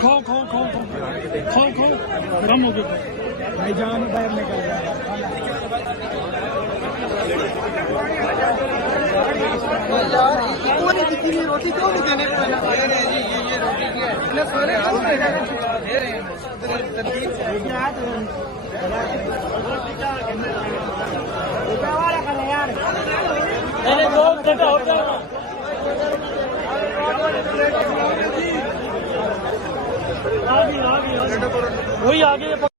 खाओ खाओ खाओ खाओ खाओ कम हो गया भाईजान बाहर निकल रहा रोटी क्यों नहीं देने को ये रोटी की है वही आगे